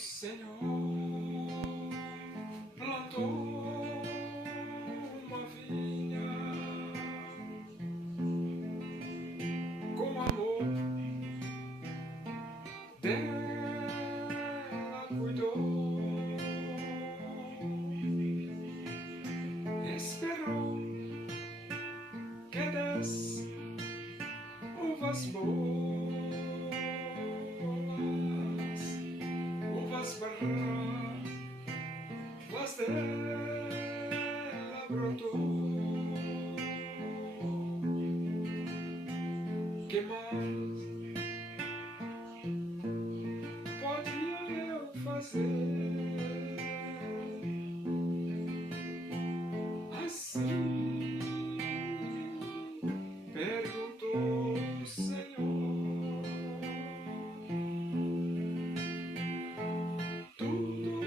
Senhor plantou uma vinha com amor, dela cuidou, esperou que desse uvas boas, uvas bravas dela brotou. Que mais podia eu fazer? Assim perguntou o Senhor. Tudo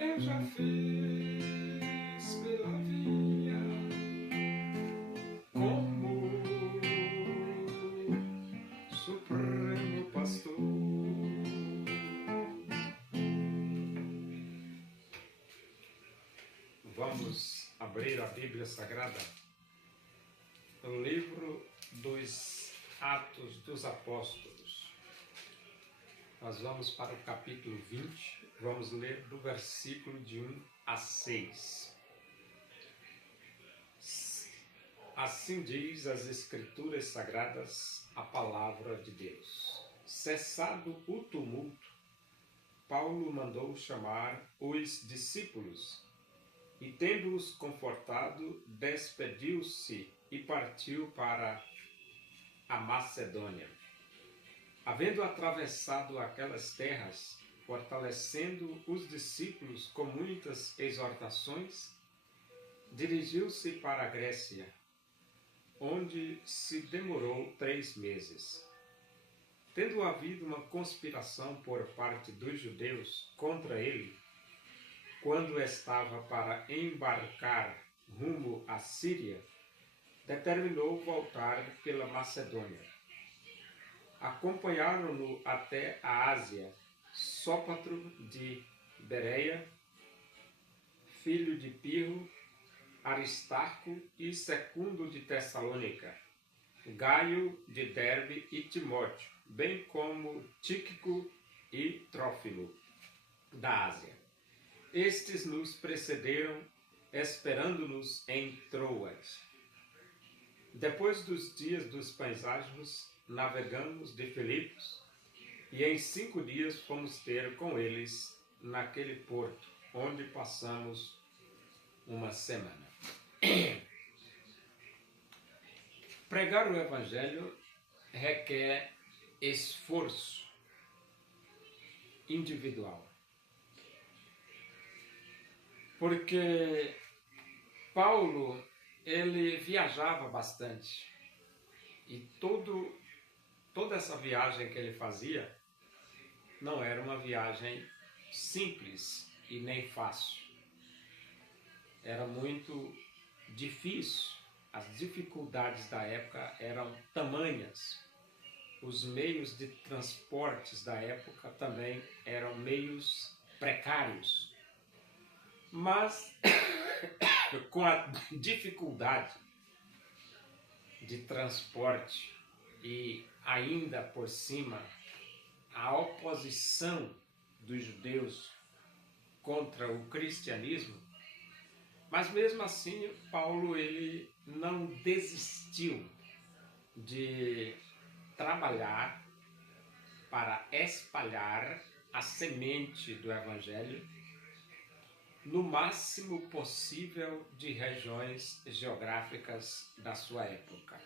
eu já fiz pela vinha, como Supremo Pastor. Vamos abrir a Bíblia Sagrada no livro dos Atos dos Apóstolos. Nós vamos para o capítulo 20, vamos ler do versículo de 1 a 6. Assim diz as Escrituras Sagradas, a palavra de Deus. Cessado o tumulto, Paulo mandou chamar os discípulos e, tendo-os confortado, despediu-se e partiu para a Macedônia. Havendo atravessado aquelas terras, fortalecendo os discípulos com muitas exortações, dirigiu-se para a Grécia, onde se demorou 3 meses. Tendo havido uma conspiração por parte dos judeus contra ele, quando estava para embarcar rumo à Síria, determinou voltar pela Macedônia. Acompanharam-no até a Ásia Sópatro de Bereia, filho de Pirro, Aristarco e Secundo de Tessalônica, Gaio de Derbe e Timóteo, bem como Tíquico e Trófimo, da Ásia. Estes nos precederam, esperando-nos em Troas. Depois dos dias dos pães asmos, navegamos de Filipos, e em 5 dias fomos ter com eles naquele porto, onde passamos uma semana. Pregar o Evangelho requer esforço individual. Porque Paulo, ele viajava bastante. E toda essa viagem que ele fazia não era uma viagem simples e nem fácil. Era muito difícil. As dificuldades da época eram tamanhas. Os meios de transportes da época também eram meios precários. Mas, com a dificuldade de transporte e ainda por cima a oposição dos judeus contra o cristianismo, mas mesmo assim Paulo ele não desistiu de trabalhar para espalhar a semente do Evangelho no máximo possível de regiões geográficas da sua época.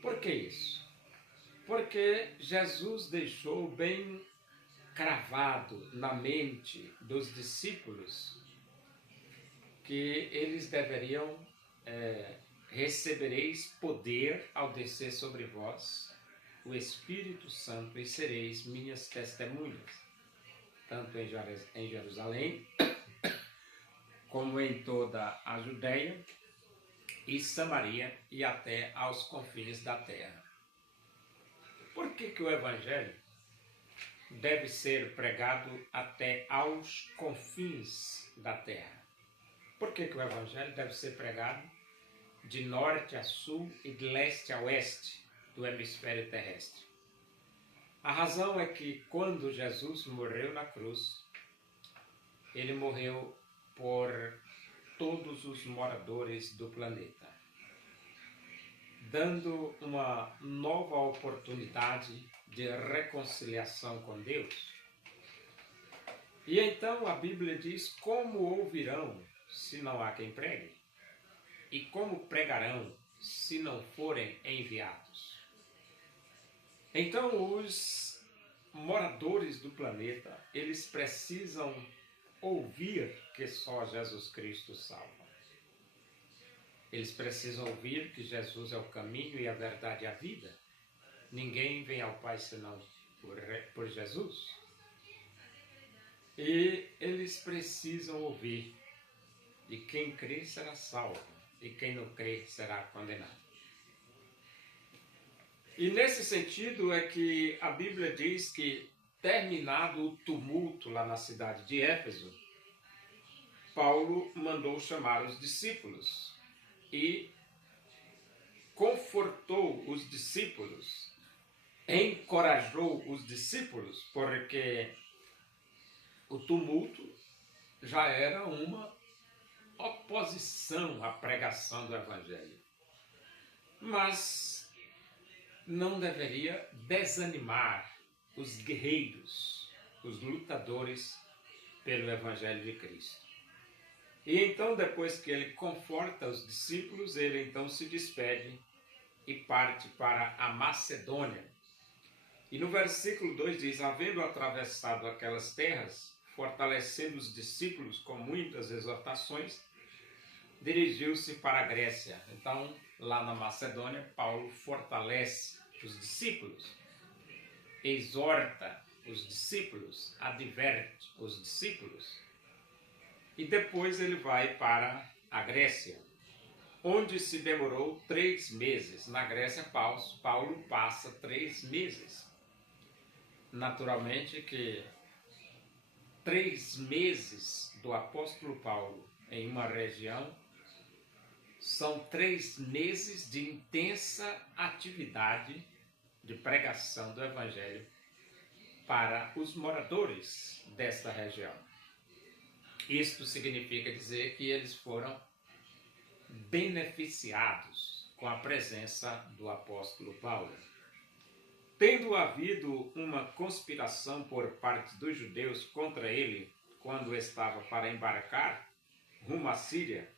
Por que isso? Porque Jesus deixou bem cravado na mente dos discípulos que eles deveriam recebereis poder ao descer sobre vós o Espírito Santo e sereis minhas testemunhas, tanto em Jerusalém, como em toda a Judéia e Samaria e até aos confins da terra. Por que o Evangelho deve ser pregado até aos confins da terra? Por que o Evangelho deve ser pregado de norte a sul e de leste a oeste do hemisfério terrestre? A razão é que quando Jesus morreu na cruz, ele morreu por todos os moradores do planeta, dando uma nova oportunidade de reconciliação com Deus. E então a Bíblia diz: como ouvirão se não há quem pregue? E como pregarão se não forem enviados? Então os moradores do planeta, eles precisam ouvir que só Jesus Cristo salva. Eles precisam ouvir que Jesus é o caminho e a verdade e a vida. Ninguém vem ao Pai senão por Jesus. E eles precisam ouvir: e quem crê será salvo, e quem não crê será condenado. E nesse sentido é que a Bíblia diz que, terminado o tumulto lá na cidade de Éfeso, Paulo mandou chamar os discípulos e confortou os discípulos, encorajou os discípulos, porque o tumulto já era uma oposição à pregação do Evangelho. Mas não deveria desanimar os guerreiros, os lutadores pelo Evangelho de Cristo. E então, depois que ele conforta os discípulos, ele então se despede e parte para a Macedônia. E no versículo 2 diz: havendo atravessado aquelas terras, fortalecendo os discípulos com muitas exortações, dirigiu-se para a Grécia. Então, lá na Macedônia, Paulo fortalece os discípulos, exorta os discípulos, adverte os discípulos. E depois ele vai para a Grécia, onde se demorou 3 meses. Na Grécia, Paulo passa 3 meses. Naturalmente que 3 meses do apóstolo Paulo em uma região são 3 meses de intensa atividade de pregação do Evangelho para os moradores desta região. Isto significa dizer que eles foram beneficiados com a presença do apóstolo Paulo. Tendo havido uma conspiração por parte dos judeus contra ele quando estava para embarcar rumo à Síria,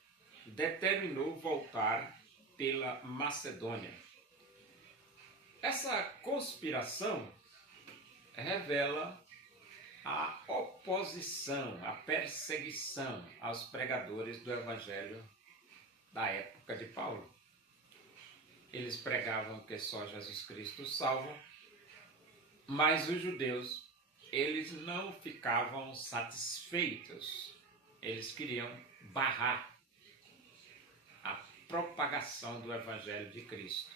determinou voltar pela Macedônia. Essa conspiração revela a oposição, a perseguição aos pregadores do Evangelho da época de Paulo. Eles pregavam que só Jesus Cristo salva, mas os judeus, eles não ficavam satisfeitos. Eles queriam barrar a propagação do Evangelho de Cristo.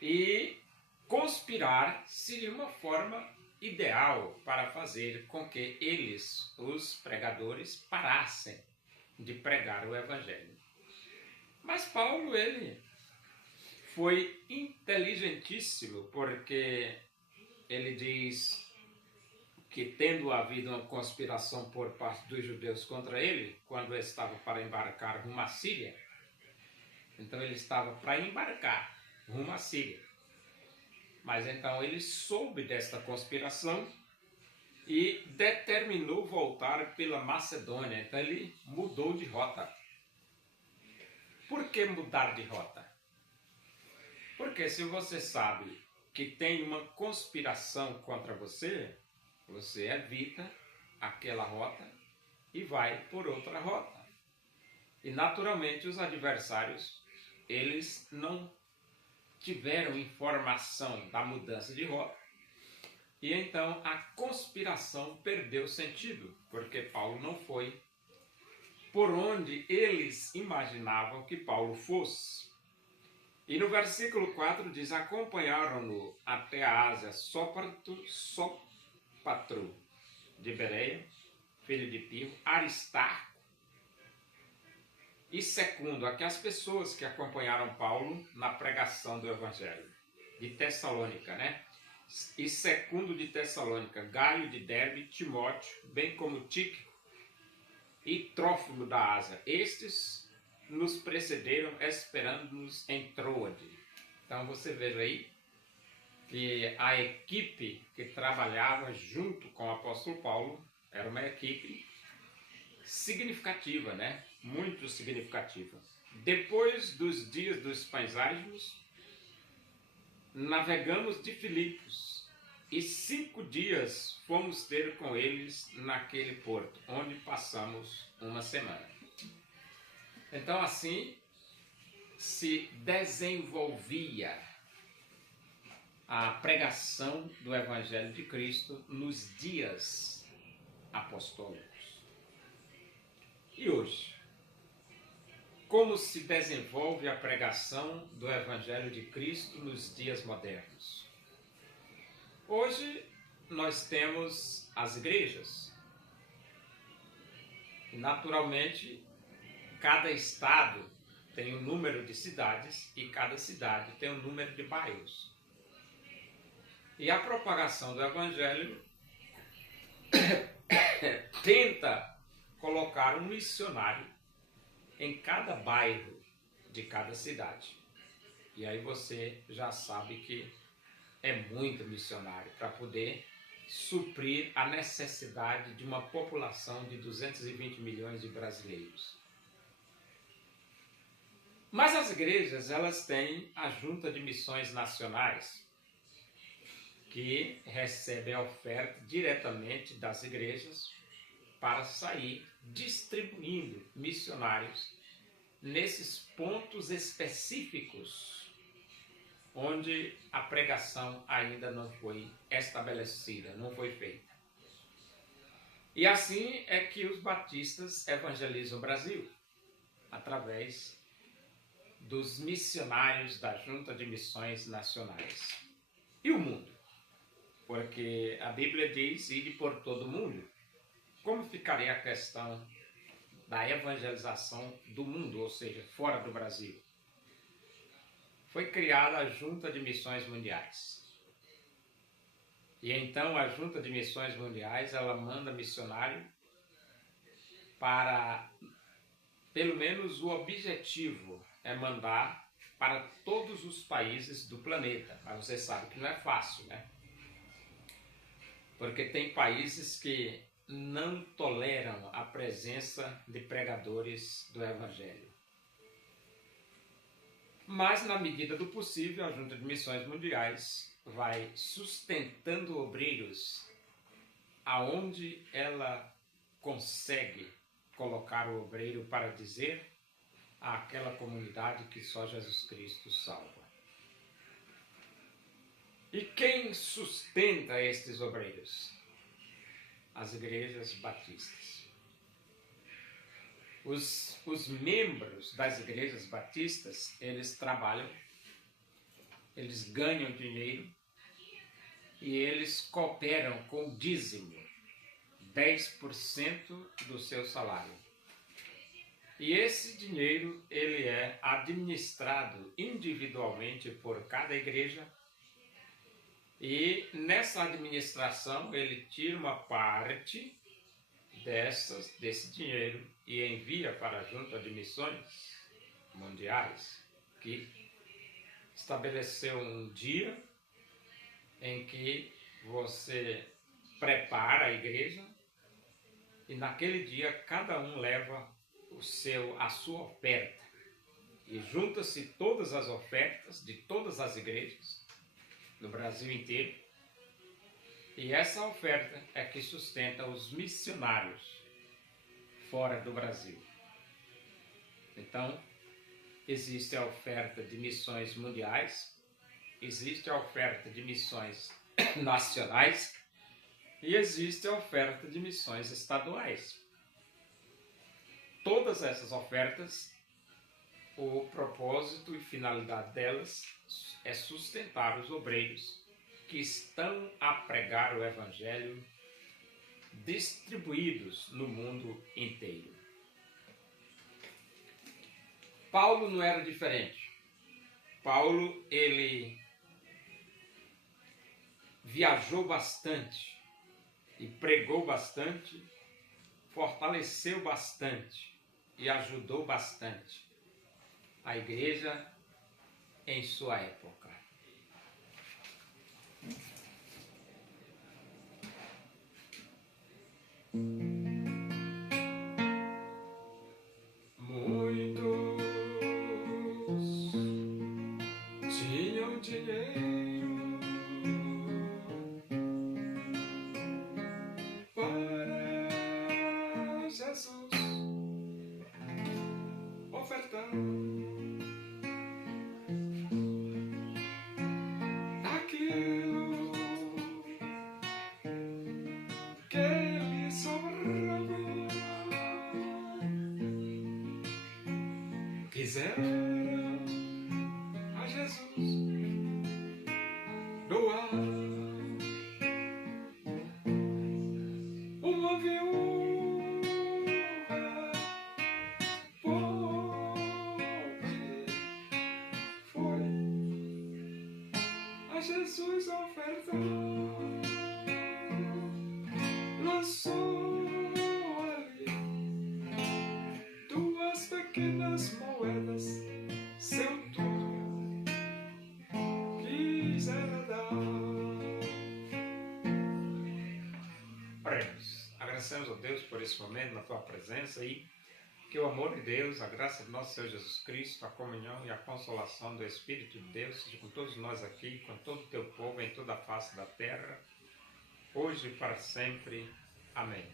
E conspirar seria uma forma ideal para fazer com que eles, os pregadores, parassem de pregar o Evangelho. Mas Paulo, ele foi inteligentíssimo, porque ele diz que, tendo havido uma conspiração por parte dos judeus contra ele, quando ele estava para embarcar rumo à Síria, então ele estava para embarcar rumo à Síria. Mas então ele soube desta conspiração e determinou voltar pela Macedônia. Então ele mudou de rota. Por que mudar de rota? Porque se você sabe que tem uma conspiração contra você, você evita aquela rota e vai por outra rota. E naturalmente os adversários, eles não tiveram informação da mudança de rota. E então a conspiração perdeu sentido, porque Paulo não foi por onde eles imaginavam que Paulo fosse. E no versículo 4 diz: acompanharam-no até a Ásia Sópatro de Bereia, filho de Pio, Aristarco e Secundo, aqui as pessoas que acompanharam Paulo na pregação do Evangelho, de Tessalônica, né? E Secundo de Tessalônica, Gaio de Derbe, Timóteo, bem como Tíquico e Trófimo da Ásia. Estes nos precederam esperando-nos em Troade. Então você veja aí que a equipe que trabalhava junto com o apóstolo Paulo era uma equipe significativa, né? Muito significativa. Depois dos dias dos pães ágimos, navegamos de Filipos e 5 dias fomos ter com eles naquele porto, onde passamos uma semana. Então assim se desenvolvia a pregação do Evangelho de Cristo nos dias apostólicos. E hoje, como se desenvolve a pregação do Evangelho de Cristo nos dias modernos? Hoje nós temos as igrejas. E, naturalmente, cada estado tem um número de cidades e cada cidade tem um número de bairros. E a propagação do Evangelho tenta colocar um missionário em cada bairro de cada cidade. E aí você já sabe que é muito missionário para poder suprir a necessidade de uma população de 220 milhões de brasileiros. Mas as igrejas, elas têm a Junta de Missões Nacionais, que recebe a oferta diretamente das igrejas para sair distribuindo missionários nesses pontos específicos onde a pregação ainda não foi estabelecida, não foi feita. E assim é que os batistas evangelizam o Brasil, através dos missionários da Junta de Missões Nacionais. E o mundo? Porque a Bíblia diz: ide por todo o mundo. Como ficaria a questão da evangelização do mundo, ou seja, fora do Brasil? Foi criada a Junta de Missões Mundiais. E então a Junta de Missões Mundiais, ela manda missionário para, pelo menos o objetivo é mandar para todos os países do planeta. Mas você sabe que não é fácil, né? Porque tem países que não toleram a presença de pregadores do Evangelho. Mas, na medida do possível, a Junta de Missões Mundiais vai sustentando obreiros aonde ela consegue colocar o obreiro para dizer àquela comunidade que só Jesus Cristo salva. E quem sustenta estes obreiros? As igrejas batistas. Os membros das igrejas batistas, eles trabalham, eles ganham dinheiro e eles cooperam com o dízimo, 10% do seu salário. E esse dinheiro, ele é administrado individualmente por cada igreja. E nessa administração ele tira uma parte desse dinheiro e envia para a Junta de Missões Mundiais, que estabeleceu um dia em que você prepara a igreja e naquele dia cada um leva a sua oferta. E junta-se todas as ofertas de todas as igrejas no Brasil inteiro, e essa oferta é que sustenta os missionários fora do Brasil. Então, existe a oferta de missões mundiais, existe a oferta de missões nacionais e existe a oferta de missões estaduais. Todas essas ofertas o propósito e finalidade delas é sustentar os obreiros que estão a pregar o Evangelho distribuídos no mundo inteiro. Paulo não era diferente. Paulo, ele viajou bastante e pregou bastante, fortaleceu bastante e ajudou bastante a igreja em sua época. Muitos tinham dinheiro para Jesus ofertar aquilo que lhe sobrava. Quiseram a Jesus doar uma viúva pobre, foi a Jesus ofertar, lançou ali 2 pequenas moedas, seu tudo quisera dar. Oremos. Agradecemos a Deus por esse momento na tua presença e que o amor de Deus, a graça de nosso Senhor Jesus Cristo, a comunhão e a consolação do Espírito de Deus seja com todos nós aqui, com todo o teu povo em toda a face da terra, hoje e para sempre. Amém.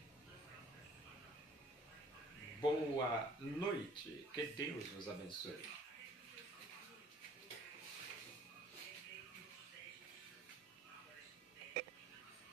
Boa noite. Que Deus vos abençoe.